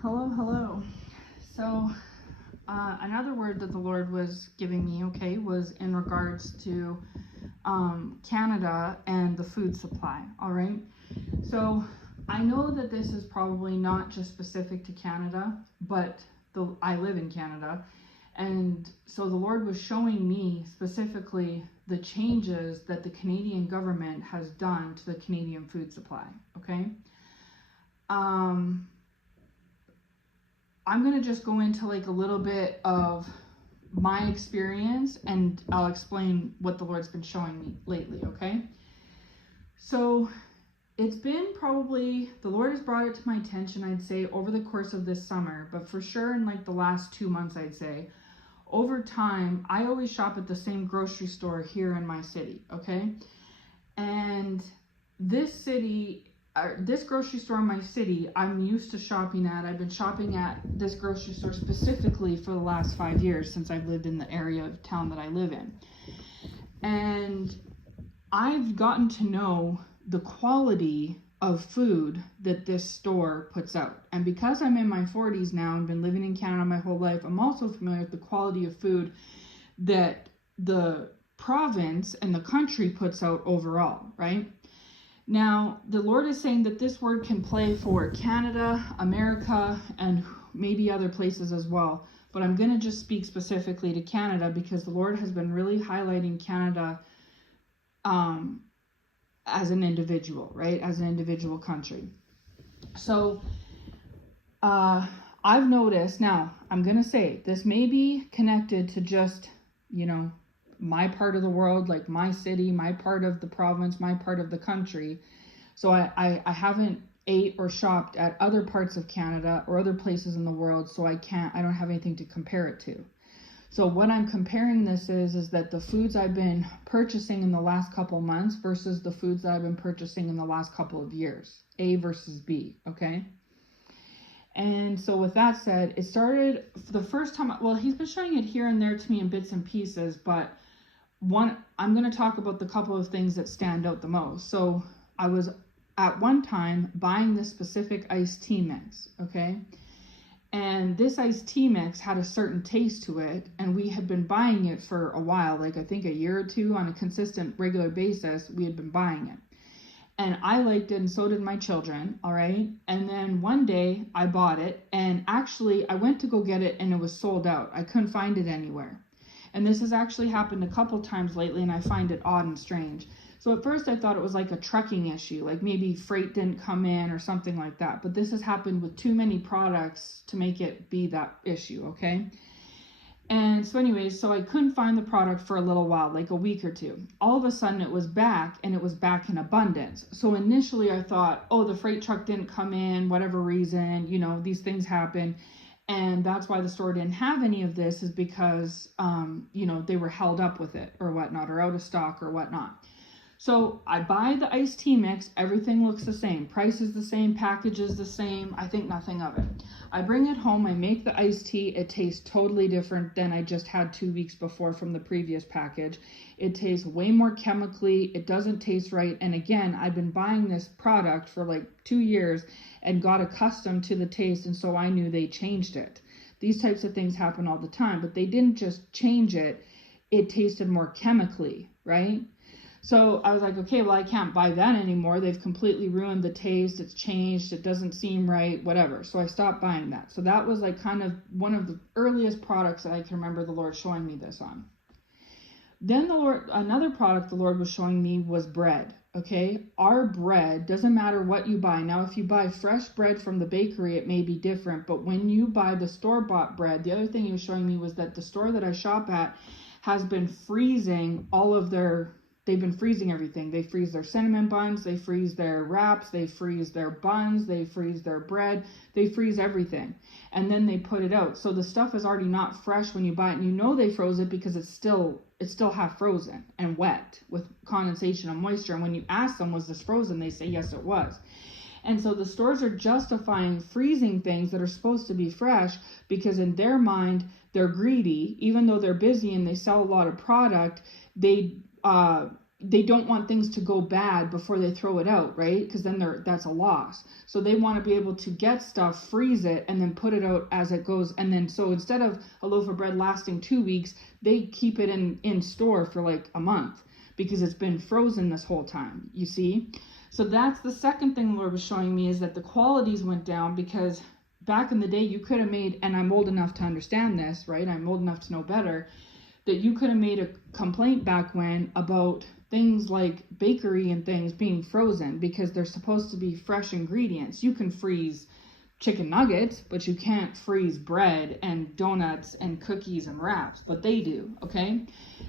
Hello. So, another word that the Lord was giving me, okay, was in regards to Canada and the food supply, all right? So, I know that this is probably not just specific to Canada, but I live in Canada. And so the Lord was showing me specifically the changes that the Canadian government has done to the Canadian food supply, okay? Um, I'm going to just go into like a little bit of my experience and I'll explain what the Lord's been showing me lately, okay? So it's been probably, the Lord has brought it to my attention, I'd say, over the course of this summer, but for sure in like the last 2 months, I'd say. Over time, I always shop at the same grocery store here in my city, okay? And this grocery store in my city, I'm used to shopping at. I've been shopping at this grocery store specifically for the last 5 years since I've lived in the area of town that I live in. And I've gotten to know the quality of food that this store puts out. And because I'm in my 40s now and been living in Canada my whole life, I'm also familiar with the quality of food that the province and the country puts out overall, right? Now, the Lord is saying that this word can play for Canada, America, and maybe other places as well. But I'm going to just speak specifically to Canada because the Lord has been really highlighting Canada as an individual, right? As an individual country. So I've noticed, now I'm going to say this may be connected to just, my part of the world, like my city, my part of the province, my part of the country. So I haven't ate or shopped at other parts of Canada or other places in the world, so I don't have anything to compare it to. So what I'm comparing this is that the foods I've been purchasing in the last couple months versus the foods that I've been purchasing in the last couple of years, A versus B, okay? And so with that said, it started the first time, well, he's been showing it here and there to me in bits and pieces, but I'm going to talk about the couple of things that stand out the most. So I was at one time buying this specific iced tea mix, okay? And this iced tea mix had a certain taste to it, and we had been buying it for a while, like I think a year or two on a consistent, regular basis, we had been buying it. And I liked it, and so did my children, all right? And then one day I bought it, and actually I went to go get it, and it was sold out. I couldn't find it anywhere. And this has actually happened a couple times lately, and I find it odd and strange. So at first I thought it was like a trucking issue, like maybe freight didn't come in or something like that. But this has happened with too many products to make it be that issue, okay? And so anyways, so I couldn't find the product for a little while, like a week or two. All of a sudden it was back, and it was back in abundance. So initially I thought, oh, the freight truck didn't come in, whatever reason, these things happen. And that's why the store didn't have any of this, is because, they were held up with it or whatnot, or out of stock or whatnot. So I buy the iced tea mix. Everything looks the same. Price is the same. Package is the same. I think nothing of it. I bring it home. I make the iced tea. It tastes totally different than I just had 2 weeks before from the previous package. It tastes way more chemically. It doesn't taste right. And again, I've been buying this product for like 2 years and got accustomed to the taste. And so I knew they changed it. These types of things happen all the time, but they didn't just change it. It tasted more chemically, right? So I was like, okay, well, I can't buy that anymore. They've completely ruined the taste. It's changed. It doesn't seem right, whatever. So I stopped buying that. So that was like kind of one of the earliest products that I can remember the Lord showing me this on. Then another product the Lord was showing me was bread, okay? Our bread, doesn't matter what you buy. Now, if you buy fresh bread from the bakery, it may be different. But when you buy the store-bought bread, the other thing he was showing me was that the store that I shop at has been freezing they've been freezing everything. They freeze their cinnamon buns, they freeze their wraps, they freeze their buns, they freeze their bread, they freeze everything. And then they put it out. So the stuff is already not fresh when you buy it. And they froze it because it's still half frozen and wet with condensation and moisture. And when you ask them, was this frozen? They say, yes, it was. And so the stores are justifying freezing things that are supposed to be fresh because in their mind, they're greedy. Even though they're busy and they sell a lot of product, they they don't want things to go bad before they throw it out, right? Because then that's a loss. So they want to be able to get stuff, freeze it, and then put it out as it goes. And then so instead of a loaf of bread lasting 2 weeks, they keep it in store for like a month because it's been frozen this whole time, you see? So that's the second thing the Lord was showing me, is that the qualities went down, because back in the day you could have made, and I'm old enough to understand this, right? I'm old enough to know better, that you could have made a complaint back when about things like bakery and things being frozen because they're supposed to be fresh ingredients. You can freeze chicken nuggets, but you can't freeze bread and donuts and cookies and wraps, but they do, okay?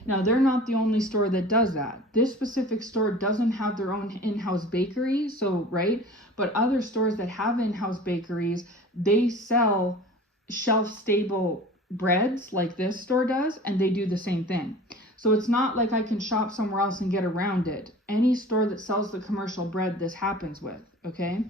Now, they're not the only store that does that. This specific store doesn't have their own in-house bakery, so, right? But other stores that have in-house bakeries, they sell shelf-stable breads like this store does, and they do the same thing. So it's not like I can shop somewhere else and get around it. Any store that sells the commercial bread, this happens with, okay?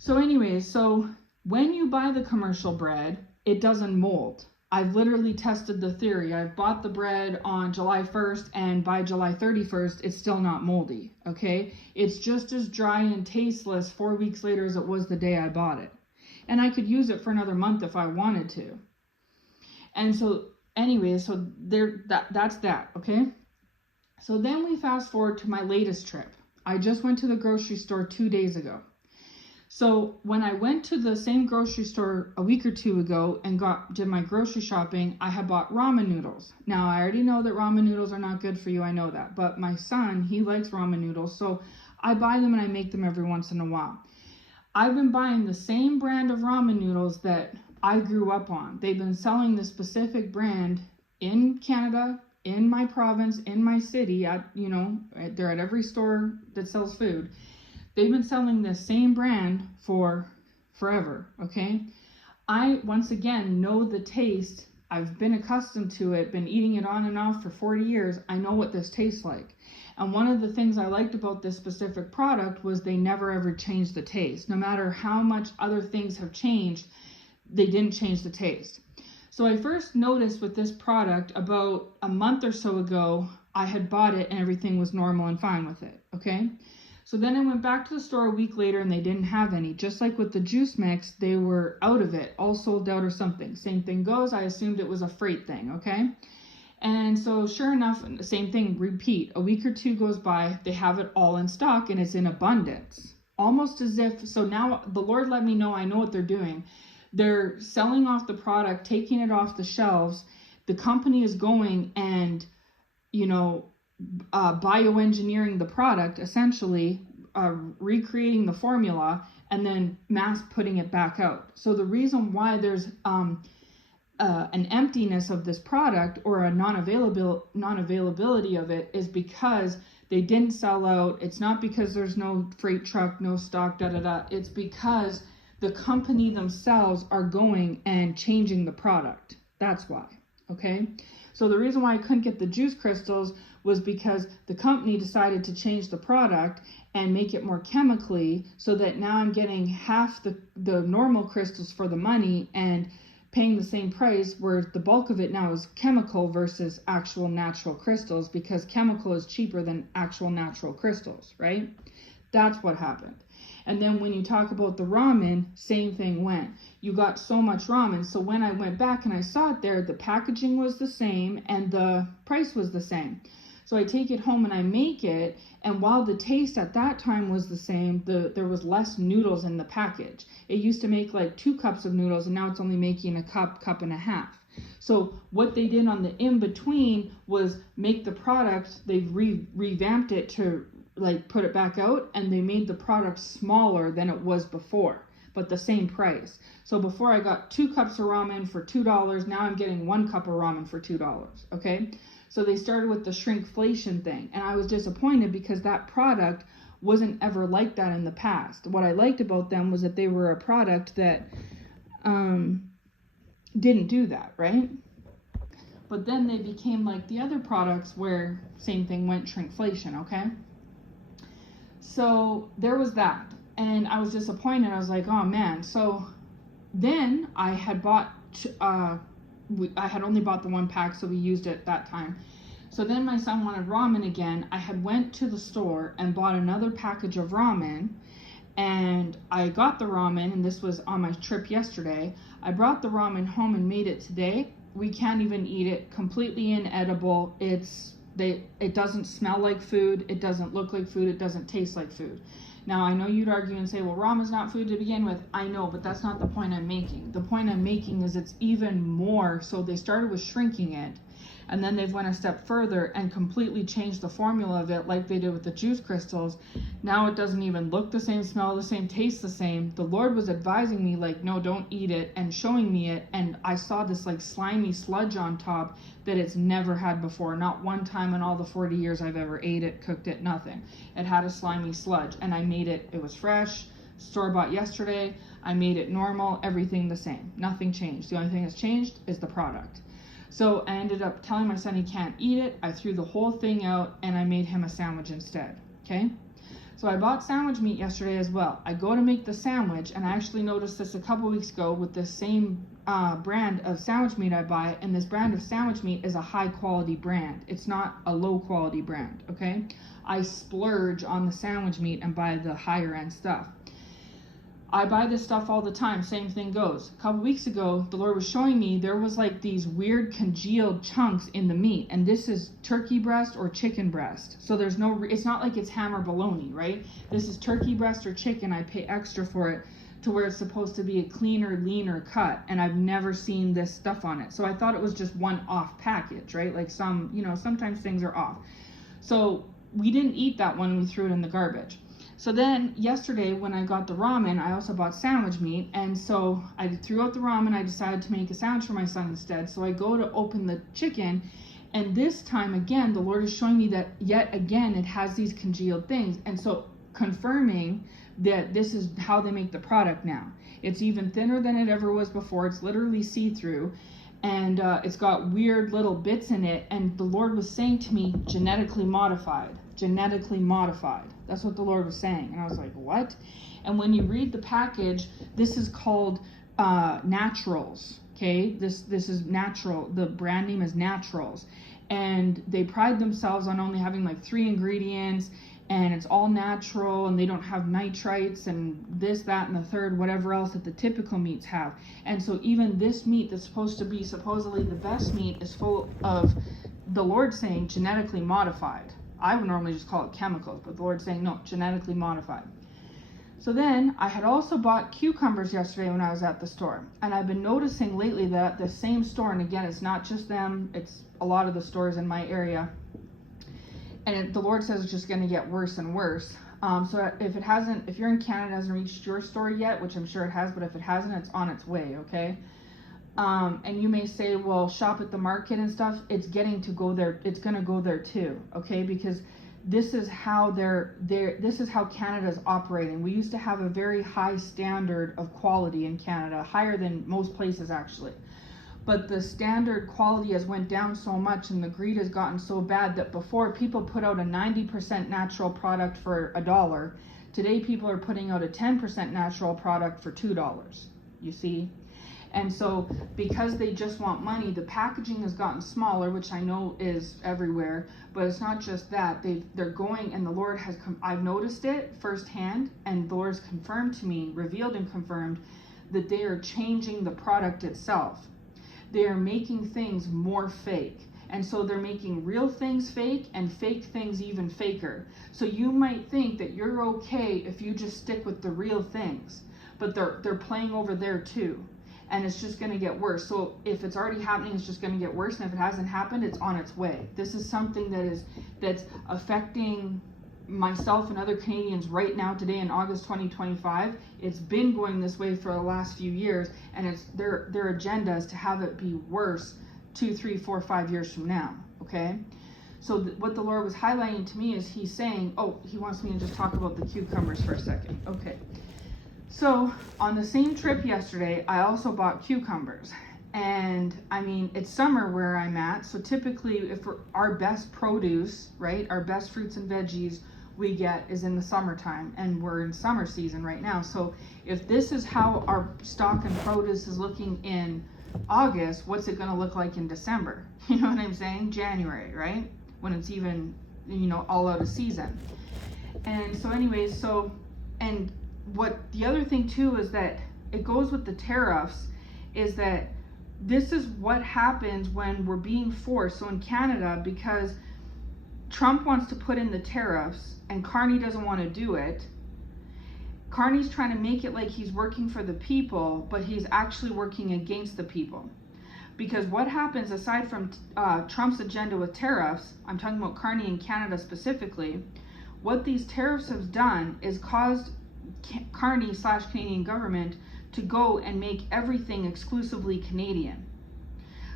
So anyways, so when you buy the commercial bread, it doesn't mold. I've literally tested the theory. I've bought the bread on July 1st, and by July 31st, it's still not moldy, okay? It's just as dry and tasteless 4 weeks later as it was the day I bought it. And I could use it for another month if I wanted to. And so anyway, so that's that, okay? So then we fast forward to my latest trip. I just went to the grocery store 2 days ago. So when I went to the same grocery store a week or two ago and did my grocery shopping, I had bought ramen noodles. Now, I already know that ramen noodles are not good for you, I know that. But my son, he likes ramen noodles, so I buy them and I make them every once in a while. I've been buying the same brand of ramen noodles that I grew up on. They've been selling this specific brand in Canada, in my province, in my city. They're at every store that sells food. They've been selling this same brand for forever, okay? I, once again, know the taste. I've been accustomed to it, been eating it on and off for 40 years. I know what this tastes like. And one of the things I liked about this specific product was they never ever changed the taste. No matter how much other things have changed, they didn't change the taste. So I first noticed with this product about a month or so ago, I had bought it and everything was normal and fine with it, okay? So then I went back to the store a week later and they didn't have any. Just like with the juice mix, they were out of it, all sold out or something. Same thing goes, I assumed it was a freight thing, okay? And so sure enough, same thing, repeat. A week or two goes by, they have it all in stock and it's in abundance. Almost as if, so now the Lord let me know, I know what they're doing. They're selling off the product, taking it off the shelves. The company is going and, bioengineering the product, essentially recreating the formula, and then mass putting it back out. So the reason why there's an emptiness of this product or a non-availability of it is because they didn't sell out. It's not because there's no freight truck, no stock, It's because the company themselves are going and changing the product. That's why, okay? So the reason why I couldn't get the juice crystals was because the company decided to change the product and make it more chemically, so that now I'm getting half the normal crystals for the money and paying the same price, where the bulk of it now is chemical versus actual natural crystals, because chemical is cheaper than actual natural crystals, right? That's what happened. And then when you talk about the ramen, same thing went. You got so much ramen. So when I went back and I saw it there, the packaging was the same and the price was the same. So I take it home and I make it. And while the taste at that time was the same, there was less noodles in the package. It used to make like 2 cups of noodles, and now it's only making a cup and a half. So what they did on the in-between was make the product, they revamped it to like put it back out, and they made the product smaller than it was before, but the same price. So before I got 2 cups of ramen for $2, now I'm getting 1 cup of ramen for $2, okay? So they started with the shrinkflation thing, and I was disappointed because that product wasn't ever like that in the past. What I liked about them was that they were a product that didn't do that, right? But then they became like the other products where same thing went, shrinkflation, okay? So there was that, and I was disappointed. I was like, oh man. So then I had only bought the 1 pack, so we used it that time. So then my son wanted ramen again. I had went to the store and bought another package of ramen, and I got the ramen, and this was on my trip yesterday. I brought the ramen home and made it today. We can't even eat it, completely inedible. It doesn't smell like food, it doesn't look like food, it doesn't taste like food. Now, I know you'd argue and say, well, ramen's not food to begin with. I know, but that's not the point I'm making. The point I'm making is it's even more. So they started with shrinking it, and then they've went a step further and completely changed the formula of it, like they did with the juice crystals. Now it doesn't even look the same, smell the same, taste the same. The Lord was advising me, like, no, don't eat it, and showing me it, and I saw this like slimy sludge on top that it's never had before. Not one time in all the 40 years I've ever ate it, cooked it, nothing. It had a slimy sludge, and I made it. It was fresh, store-bought yesterday. I made it normal, everything the same. Nothing changed. The only thing that's changed is the product. So I ended up telling my son he can't eat it. I threw the whole thing out, and I made him a sandwich instead, okay? So I bought sandwich meat yesterday as well. I go to make the sandwich, and I actually noticed this a couple weeks ago with this same brand of sandwich meat I buy, and this brand of sandwich meat is a high quality brand. It's not a low quality brand, okay? I splurge on the sandwich meat and buy the higher end stuff. I buy this stuff all the time, same thing goes. A couple weeks ago, the Lord was showing me there was like these weird congealed chunks in the meat, and this is turkey breast or chicken breast. So there's no, it's not like it's ham or bologna, right? This is turkey breast or chicken. I pay extra for it to where it's supposed to be a cleaner, leaner cut, and I've never seen this stuff on it. So I thought it was just one off package, right? Like some, sometimes things are off. So we didn't eat that one, we threw it in the garbage. So then yesterday when I got the ramen, I also bought sandwich meat, and so I threw out the ramen. I decided to make a sandwich for my son instead. So I go to open the chicken, and this time again, the Lord is showing me that yet again it has these congealed things, and so confirming that this is how they make the product now. It's even thinner than it ever was before. It's literally see-through, and it's got weird little bits in it, and the Lord was saying to me, genetically modified. Genetically modified. That's what the Lord was saying. And I was like, what? And when you read the package, this is called Naturals. Okay, this is natural. The brand name is Naturals, and they pride themselves on only having like 3 ingredients, and it's all natural, and they don't have nitrites and this, that, and the third, whatever else that the typical meats have. And so even this meat that's supposed to be supposedly the best meat is full of, the Lord saying, genetically modified. I would normally just call it chemicals, but the Lord's saying, no, genetically modified. So then I had also bought cucumbers yesterday when I was at the store. And I've been noticing lately that the same store, and again, it's not just them, it's a lot of the stores in my area. And the Lord says it's just going to get worse and worse. So if you're in Canada, it hasn't reached your store yet, which I'm sure it has, but if it hasn't, it's on its way, okay? And you may say, well, shop at the market and stuff. It's getting to go there. It's going to go there too, okay? Because this is how this is how Canada's operating. We used to have a very high standard of quality in Canada, higher than most places actually. But the standard quality has went down so much, and the greed has gotten so bad that before people put out a 90% natural product for $1. Today people are putting out a 10% natural product for $2. You see? And so because they just want money, the packaging has gotten smaller, which I know is everywhere, but it's not just that. They're going, and the Lord has I've noticed it firsthand, and the Lord has confirmed to me, revealed and confirmed, that they are changing the product itself. They are making things more fake. And so they're making real things fake and fake things even faker. So you might think that you're okay if you just stick with the real things, but they're playing over there too. And it's just going to get worse. So if it's already happening, it's just going to get worse. And if it hasn't happened, it's on its way. This is something that's affecting myself and other Canadians right now, today in August 2025. It's been going this way for the last few years, and it's their agenda is to have it be worse 2, 3, 4, 5 years from now. Okay. So what the Lord was highlighting to me is he's saying, oh, he wants me to just talk about the cucumbers for a second. Okay. So on the same trip yesterday, I also bought cucumbers, and I mean, it's summer where I'm at. So typically if our best produce, right, our best fruits and veggies we get is in the summertime, and we're in summer season right now. So if this is how our stock and produce is looking in August, what's it going to look like in December? You know what I'm saying? January, right? when it's even, all out of season. And so anyways, and what the other thing too is that it goes with the tariffs, is that this is what happens when we're being forced. So in Canada, because Trump wants to put in the tariffs and Carney doesn't want to do it, Carney's trying to make it like he's working for the people, but he's actually working against the people. Because what happens, aside from Trump's agenda with tariffs, I'm talking about Carney in Canada specifically, what these tariffs have done is caused Carney/Canadian government to go and make everything exclusively Canadian.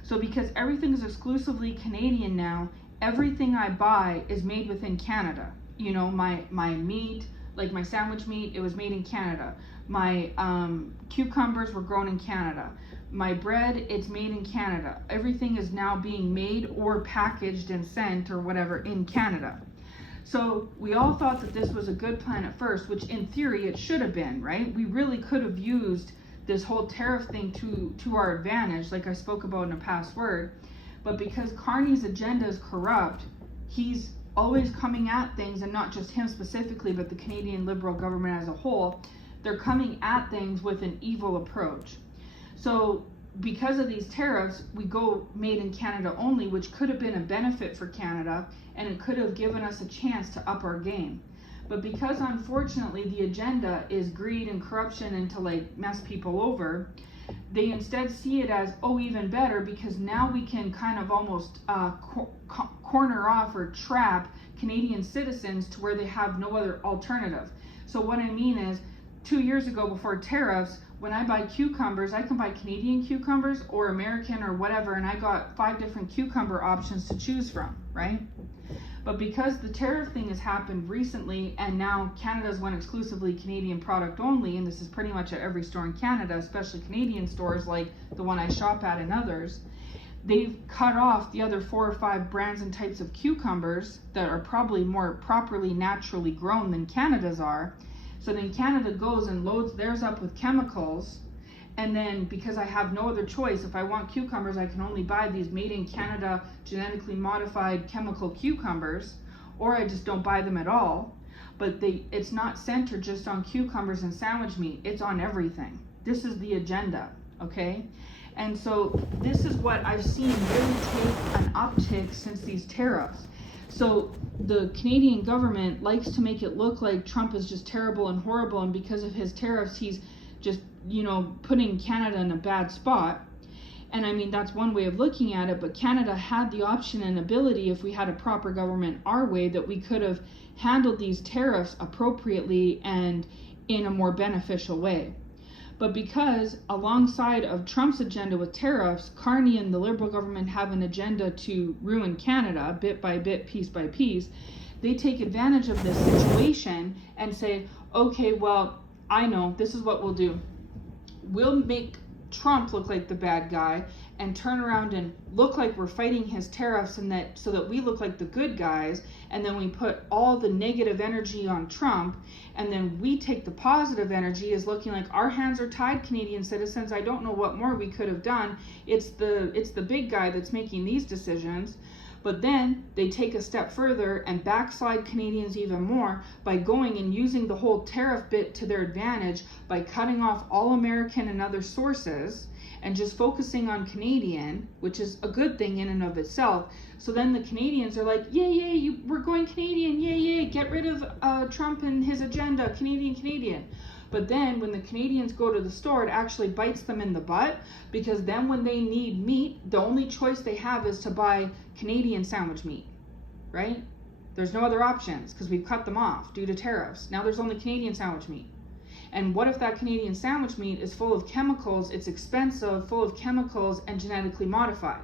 So because everything is exclusively Canadian now, everything I buy is made within Canada. My meat, like my sandwich meat, it was made in Canada. My cucumbers were grown in Canada. My bread, it's made in Canada. Everything is now being made or packaged and sent or whatever in Canada. So we all thought that this was a good plan at first, which in theory it should have been, right? We really could have used this whole tariff thing to our advantage, like I spoke about in a past word. But because Carney's agenda is corrupt, he's always coming at things, and not just him specifically, but the Canadian Liberal government as a whole, they're coming at things with an evil approach. So because of these tariffs, we go made in Canada only, which could have been a benefit for Canada, and it could have given us a chance to up our game. But because unfortunately the agenda is greed and corruption and to mess people over, they instead see it as, even better, because now we can kind of almost corner off or trap Canadian citizens to where they have no other alternative. So what I mean is, 2 years ago before tariffs, when I buy cucumbers, I can buy Canadian cucumbers or American or whatever, and I got 5 different cucumber options to choose from, right? But because the tariff thing has happened recently, and now Canada's went exclusively Canadian product only, and this is pretty much at every store in Canada, especially Canadian stores like the one I shop at and others, they've cut off the other 4 or 5 brands and types of cucumbers that are probably more properly naturally grown than Canada's are. So then Canada goes and loads theirs up with chemicals, and then because I have no other choice, if I want cucumbers, I can only buy these made in Canada, genetically modified chemical cucumbers, or I just don't buy them at all. But it's not centered just on cucumbers and sandwich meat, it's on everything. This is the agenda, okay? And so this is what I've seen really take an uptick since these tariffs. So the Canadian government likes to make it look like Trump is just terrible and horrible, and because of his tariffs, he's just, putting Canada in a bad spot. And I mean, that's one way of looking at it, but Canada had the option and ability, if we had a proper government our way, that we could have handled these tariffs appropriately and in a more beneficial way. But because alongside of Trump's agenda with tariffs, Carney and the Liberal government have an agenda to ruin Canada bit by bit, piece by piece, they take advantage of this situation and say, okay, well, I know, this is what we'll do. We'll make Trump look like the bad guy and turn around and look like we're fighting his tariffs, and that so that we look like the good guys, and then we put all the negative energy on Trump, and then we take the positive energy as looking like our hands are tied, Canadian citizens. I don't know what more we could have done. It's the big guy that's making these decisions. But then they take a step further and backslide Canadians even more by going and using the whole tariff bit to their advantage by cutting off all American and other sources and just focusing on Canadian, which is a good thing in and of itself. So then the Canadians are like, yay, we're going Canadian, yay, get rid of Trump and his agenda, Canadian. But then when the Canadians go to the store, it actually bites them in the butt, because then when they need meat, the only choice they have is to buy Canadian sandwich meat, right? There's no other options because we've cut them off due to tariffs. Now there's only Canadian sandwich meat. And what if that Canadian sandwich meat is full of chemicals, it's expensive, full of chemicals, and genetically modified?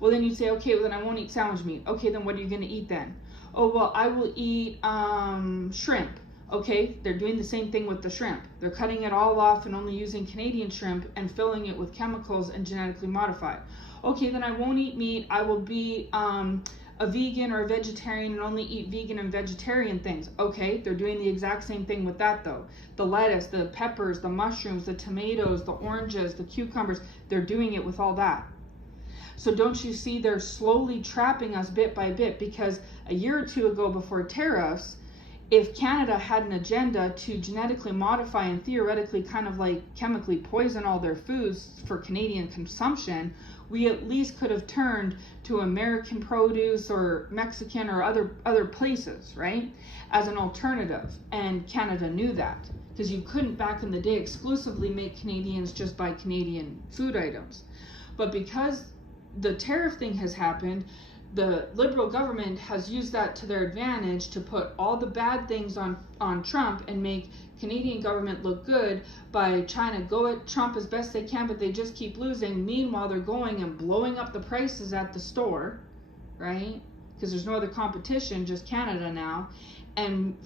Well, then you'd say, okay, well then I won't eat sandwich meat. Okay, then what are you going to eat then? Oh, well, I will eat shrimp. Okay, they're doing the same thing with the shrimp. They're cutting it all off and only using Canadian shrimp and filling it with chemicals and genetically modified. Okay, then I won't eat meat. I will be a vegan or a vegetarian and only eat vegan and vegetarian things. Okay, they're doing the exact same thing with that though. The lettuce, the peppers, the mushrooms, the tomatoes, the oranges, the cucumbers, they're doing it with all that. So don't you see they're slowly trapping us bit by bit? Because a year or two ago, before tariffs, if Canada had an agenda to genetically modify and theoretically kind of like chemically poison all their foods for Canadian consumption, we at least could have turned to American produce or Mexican or other places, right, as an alternative. And Canada knew that, because you couldn't back in the day exclusively make Canadians just buy Canadian food items. But because the tariff thing has happened, the Liberal government has used that to their advantage to put all the bad things on Trump and make Canadian government look good by trying to go at Trump as best they can, but they just keep losing. Meanwhile, they're going and blowing up the prices at the store, right? Because there's no other competition, just Canada now, and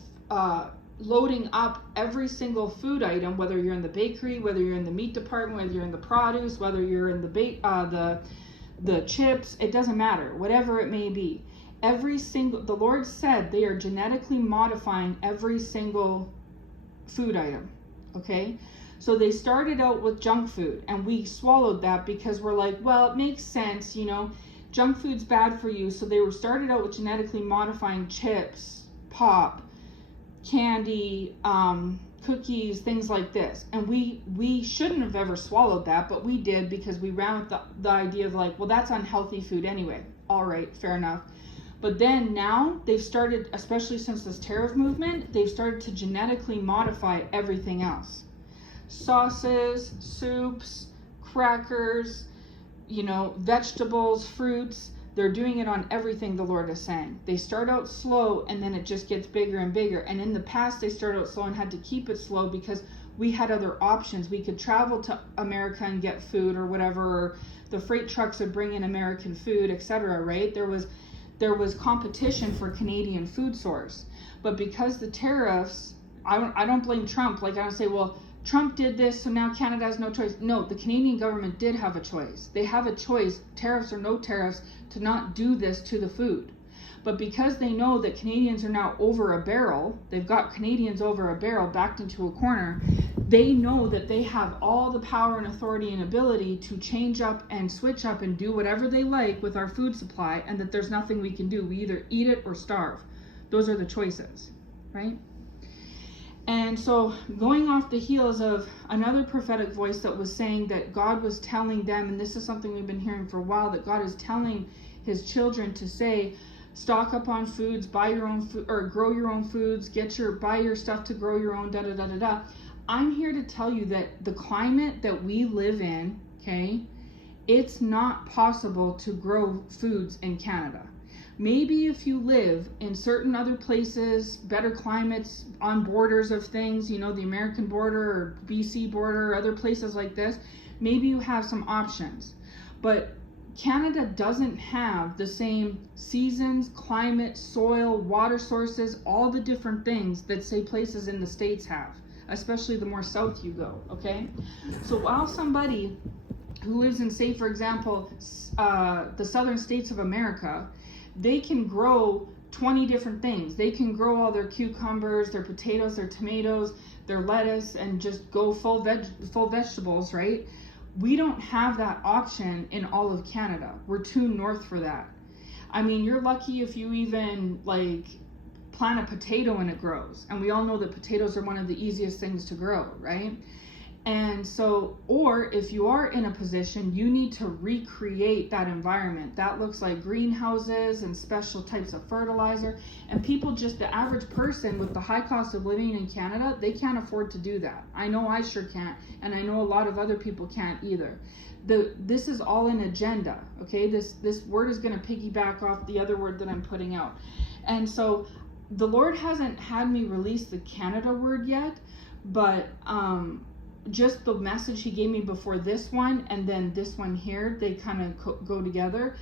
loading up every single food item, whether you're in the bakery, whether you're in the meat department, whether you're in the produce, whether you're in the chips, it doesn't matter, whatever it may be. The Lord said they are genetically modifying every single food item, okay? So they started out with junk food, and we swallowed that because we're like, well, it makes sense, junk food's bad for you. So they were started out with genetically modifying chips, pop, candy, cookies, things like this. And we shouldn't have ever swallowed that, but we did, because we ran with the idea of like, well, that's unhealthy food anyway. All right, fair enough. But then now they've started, especially since this tariff movement, they've started to genetically modify everything else. Sauces, soups, crackers, vegetables, fruits. They're doing it on everything, the Lord is saying. They start out slow, and then it just gets bigger and bigger. And in the past, they started out slow and had to keep it slow because we had other options. We could travel to America and get food or whatever, or the freight trucks would bring in American food, etc., right? There was competition for Canadian food source. But because the tariffs, I don't blame Trump. Like, I don't say, well, Trump did this, so now Canada has no choice. No, the Canadian government did have a choice. They have a choice, tariffs or no tariffs, to not do this to the food. But because they know that Canadians are now over a barrel, they've got Canadians over a barrel, backed into a corner, they know that they have all the power and authority and ability to change up and switch up and do whatever they like with our food supply, and that there's nothing we can do. We either eat it or starve. Those are the choices, right? And so, going off the heels of another prophetic voice that was saying that God was telling them, and this is something we've been hearing for a while, that God is telling his children to say, stock up on foods, buy your own food, or grow your own foods, buy your stuff to grow your own, da-da-da-da-da. I'm here to tell you that the climate that we live in, okay, it's not possible to grow foods in Canada. Maybe if you live in certain other places, better climates, on borders of things, the American border or BC border or other places like this, maybe you have some options. But Canada doesn't have the same seasons, climate, soil, water sources, all the different things that, say, places in the States have, especially the more south you go, okay? So while somebody who lives in, say, for example, the southern states of America, they can grow 20 different things. They can grow all their cucumbers, their potatoes, their tomatoes, their lettuce, and just go full vegetables, right? We don't have that option in all of Canada. We're too north for that. I mean, you're lucky if you even plant a potato and it grows. And we all know that potatoes are one of the easiest things to grow, right? And so, or if you are in a position, you need to recreate that environment. That looks like greenhouses and special types of fertilizer. And people, just the average person with the high cost of living in Canada, they can't afford to do that. I know I sure can't. And I know a lot of other people can't either. This is all an agenda, okay? This word is going to piggyback off the other word that I'm putting out. And so the Lord hasn't had me release the Canada word yet, but just the message he gave me before this one and then this one here, they kind of go together.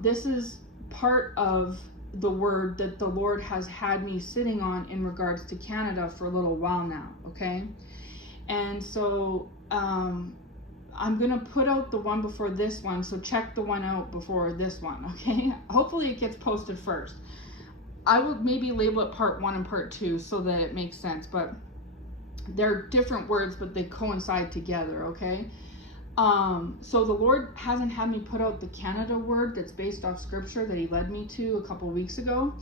This is part of the word that the Lord has had me sitting on in regards to Canada for a little while now, okay? And so I'm going to put out the one before this one, so check the one out before this one, okay? Hopefully it gets posted first. I will maybe label it part 1 and part 2 so that it makes sense, but they're different words, but they coincide together, okay? So the Lord hasn't had me put out the Canada word that's based off scripture that he led me to a couple weeks ago,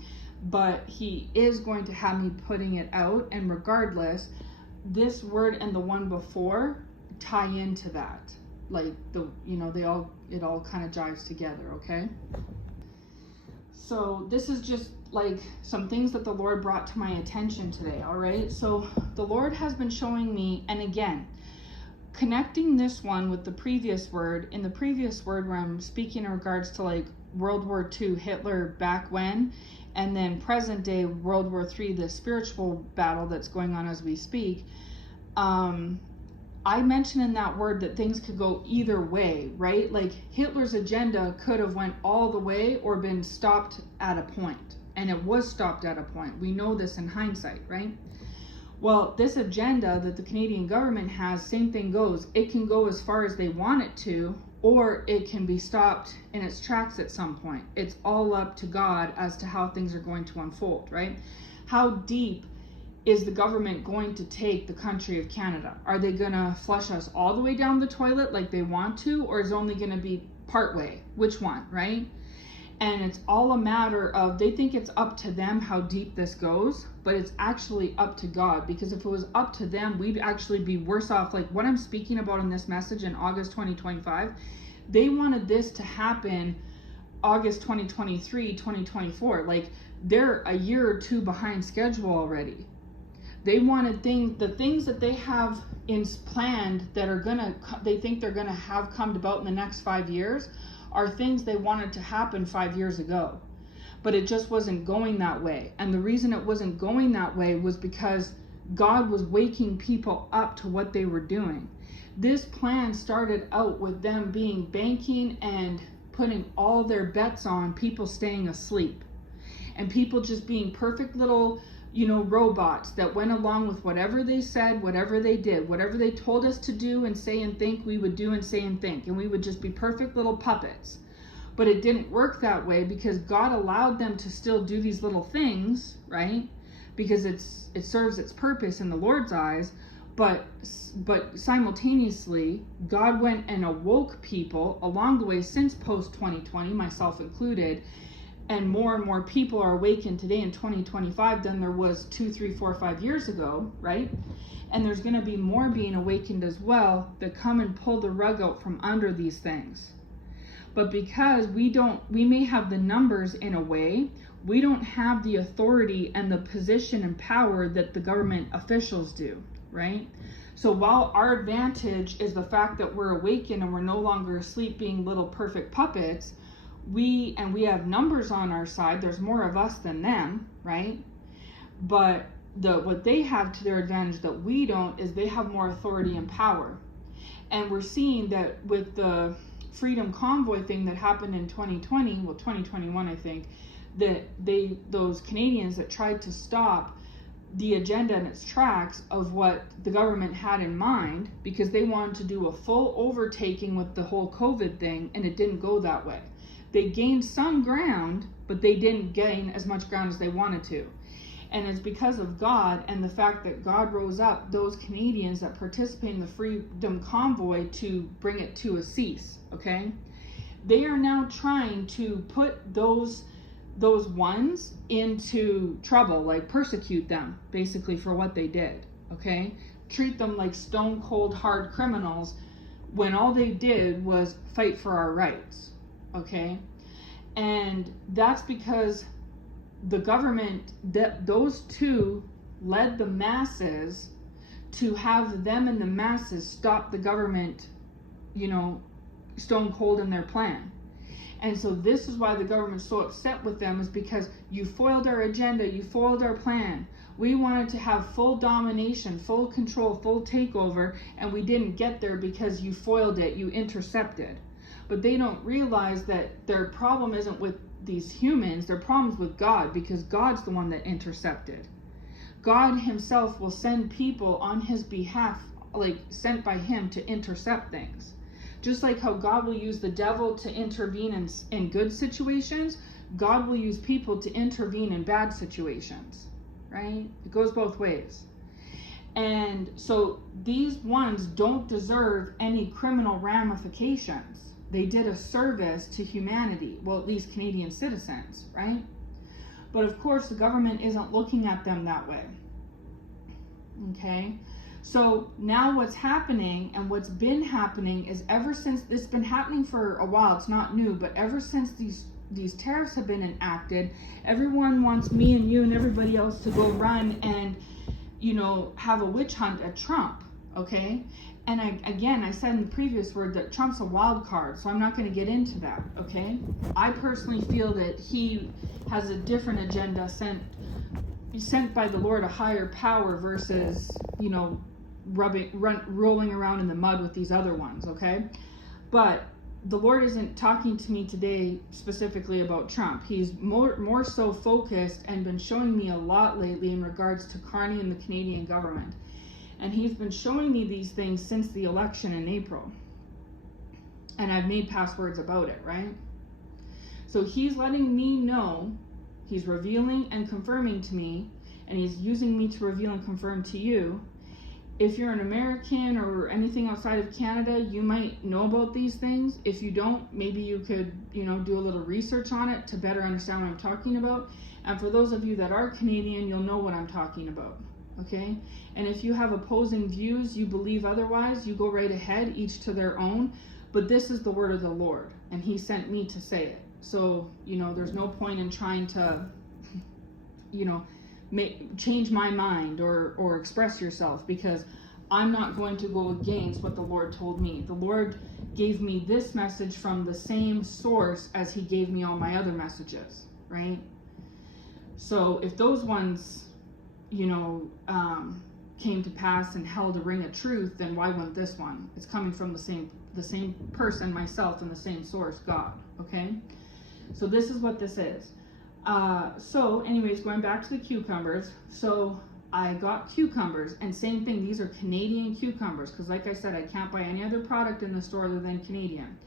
but he is going to have me putting it out. And regardless, this word and the one before tie into that. Like it all kind of jives together, okay? So this is just like some things that the Lord brought to my attention today, all right? So the Lord has been showing me, and again, connecting this one with the previous word, in the previous word where I'm speaking in regards to like World War II, Hitler back when, and then present day World War III, the spiritual battle that's going on as we speak, I mentioned in that word that things could go either way, right? Like Hitler's agenda could have went all the way or been stopped at a point, and it was stopped at a point. We know this in hindsight, right? Well, this agenda that the Canadian government has, same thing goes. It can go as far as they want it to, or it can be stopped in its tracks at some point. It's all up to God as to how things are going to unfold, right? How deep is the government going to take the country of Canada? Are they going to flush us all the way down the toilet like they want to, or is it only going to be part way? Which one, right? And it's all a matter of, they think it's up to them how deep this goes, but it's actually up to God, because if it was up to them, we'd actually be worse off. Like what I'm speaking about in this message in August 2025, they wanted this to happen August 2023, 2024. Like they're a year or two behind schedule already. They wanted the things that they have planned that are they think they're gonna have come about in the next 5 years are things they wanted to happen 5 years ago. But it just wasn't going that way. And the reason it wasn't going that way was because God was waking people up to what they were doing. This plan started out with them banking and putting all their bets on people staying asleep. And people just being perfect little robots that went along with whatever they said, whatever they did, whatever they told us to do and say and think, we would do and say and think, and we would just be perfect little puppets. But it didn't work that way, because God allowed them to still do these little things, right? Because it serves its purpose in the Lord's eyes, but simultaneously, God went and awoke people along the way since post 2020, myself included. And more people are awakened today in 2025 than there was 2, 3, 4, 5 years ago, right? And there's going to be more being awakened as well that come and pull the rug out from under these things. But because we may have the numbers in a way, we don't have the authority and the position and power that the government officials do, right? So while our advantage is the fact that we're awakened and we're no longer asleep being little perfect puppets, we have numbers on our side. There's more of us than them, right? But what they have to their advantage that we don't is they have more authority and power. And we're seeing that with the Freedom Convoy thing that happened in 2021, I think, that those Canadians that tried to stop the agenda in its tracks of what the government had in mind, because they wanted to do a full overtaking with the whole COVID thing, and it didn't go that way. They gained some ground, but they didn't gain as much ground as they wanted to. And it's because of God and the fact that God rose up those Canadians that participate in the Freedom Convoy to bring it to a cease, okay? They are now trying to put those ones into trouble, like persecute them, basically, for what they did, okay? Treat them like stone cold hard criminals when all they did was fight for our rights. Okay, and that's because the government, those two led the masses to have them and the masses stop the government, stone cold in their plan. And so this is why the government's so upset with them, is because you foiled our agenda, you foiled our plan. We wanted to have full domination, full control, full takeover, and we didn't get there because you foiled it, you intercepted. But they don't realize that their problem isn't with these humans, their problem's with God, because God's the one that intercepted. God himself will send people on his behalf, like sent by him to intercept things. Just like how God will use the devil to intervene in good situations, God will use people to intervene in bad situations, right? It goes both ways. And so these ones don't deserve any criminal ramifications. They did a service to humanity, well, at least Canadian citizens, right? But of course, the government isn't looking at them that way. Okay? So now what's happening, and what's been happening, is ever since, it's been happening for a while, it's not new, but ever since these tariffs have been enacted, everyone wants me and you and everybody else to go run and, you know, have a witch hunt at Trump, okay? And I said in the previous word that Trump's a wild card, so I'm not going to get into that, okay? I personally feel that he has a different agenda sent by the Lord, a higher power, versus, you know, rolling around in the mud with these other ones, okay? But the Lord isn't talking to me today specifically about Trump. He's more so focused and been showing me a lot lately in regards to Carney and the Canadian government. And he's been showing me these things since the election in April. And I've made past words about it, right? So he's letting me know, he's revealing and confirming to me, and he's using me to reveal and confirm to you. If you're an American or anything outside of Canada, you might know about these things. If you don't, maybe you could, you know, do a little research on it to better understand what I'm talking about. And for those of you that are Canadian, you'll know what I'm talking about, okay? And if you have opposing views, you believe otherwise, you go right ahead, each to their own. But this is the word of the Lord, and he sent me to say it. So, you know, there's no point in trying to, you know, change my mind or express yourself, because I'm not going to go against what the Lord told me. The Lord gave me this message from the same source as he gave me all my other messages, right? So if those ones, you know, came to pass and held a ring of truth, then why wouldn't this one? It's coming from the same person, myself, and the same source, God, okay? So this is what this is. So anyways, going back to the cucumbers, so I got cucumbers, and same thing, these are Canadian cucumbers, because like I said, I can't buy any other product in the store other than Canadian.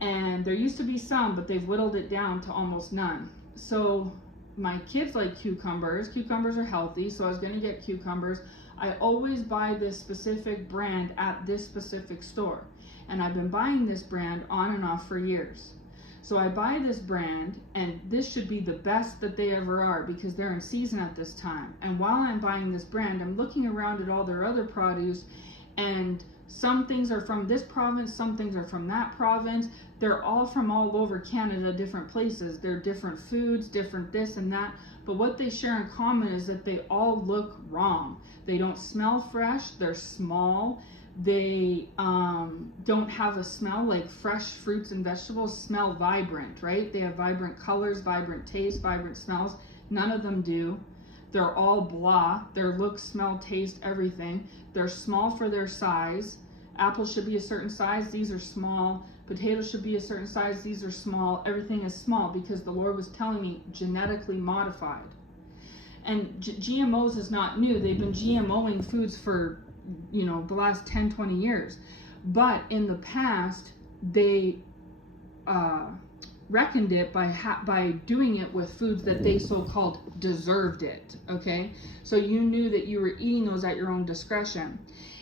And there used to be some, but they've whittled it down to almost none. So my kids like cucumbers. Cucumbers are healthy, so I was going to get cucumbers. I always buy this specific brand at this specific store, and I've been buying this brand on and off for years. So I buy this brand, and this should be the best that they ever are, because they're in season at this time. And while I'm buying this brand, I'm looking around at all their other produce, and some things are from this province, some things are from that province. They're all from all over Canada, different places. They're different foods, different this and that. But what they share in common is that they all look wrong. They don't smell fresh, they're small. They don't have a smell like fresh fruits and vegetables smell vibrant, right? They have vibrant colors, vibrant taste, vibrant smells. None of them do. They're all blah. Their look, smell, taste, everything. They're small for their size. Apples should be a certain size. These are small. Potatoes should be a certain size. These are small. Everything is small because the Lord was telling me genetically modified. And GMOs is not new. They've been GMOing foods for, you know, the last 10, 20 years. But in the past, they reckoned it by doing it with foods that they so-called deserved it, okay? So you knew that you were eating those at your own discretion.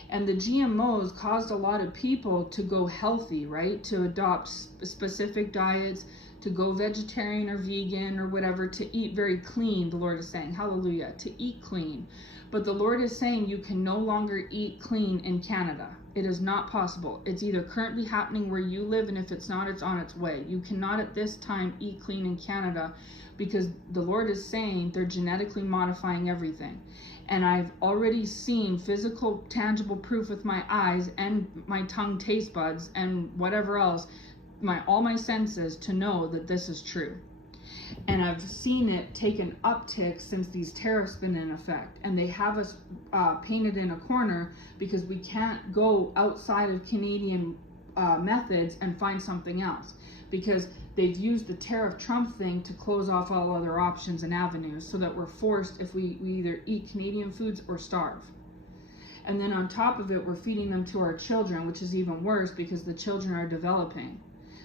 And the GMOs caused a lot of people to go healthy, right? To adopt specific diets, to go vegetarian or vegan or whatever, to eat very clean, the Lord is saying, hallelujah, to eat clean. But the Lord is saying you can no longer eat clean in Canada. It is not possible. It's either currently happening where you live, and if it's not, it's on its way. You cannot at this time eat clean in Canada, because the Lord is saying they're genetically modifying everything. And I've already seen physical, tangible proof with my eyes and my tongue, taste buds, and whatever else, all my senses, to know that this is true. And I've seen it take an uptick since these tariffs been in effect, and they have us painted in a corner because we can't go outside of Canadian methods and find something else, because they've used the tariff Trump thing to close off all other options and avenues, so that we're forced, if we either eat Canadian foods or starve. And then on top of it, we're feeding them to our children, which is even worse because the children are developing.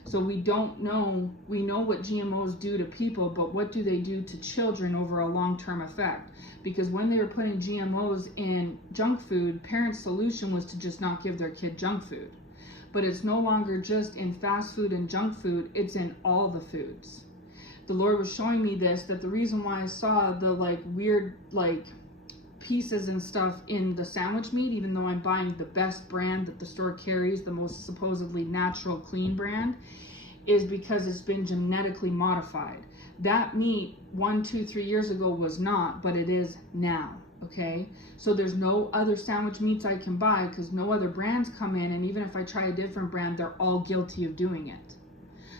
So we don't know, we know what GMOs do to people, but what do they do to children over a long-term effect? Because when they were putting GMOs in junk food, parents' solution was to just not give their kid junk food. But it's no longer just in fast food and junk food, it's in all the foods. The Lord was showing me this, that the reason why I saw the like weird like pieces and stuff in the sandwich meat, even though I'm buying the best brand that the store carries, the most supposedly natural clean brand, is because it's been genetically modified. That meat 1, 2, 3 years ago was not, but it is now. Okay, so there's no other sandwich meats I can buy because no other brands come in, and even if I try a different brand, they're all guilty of doing it.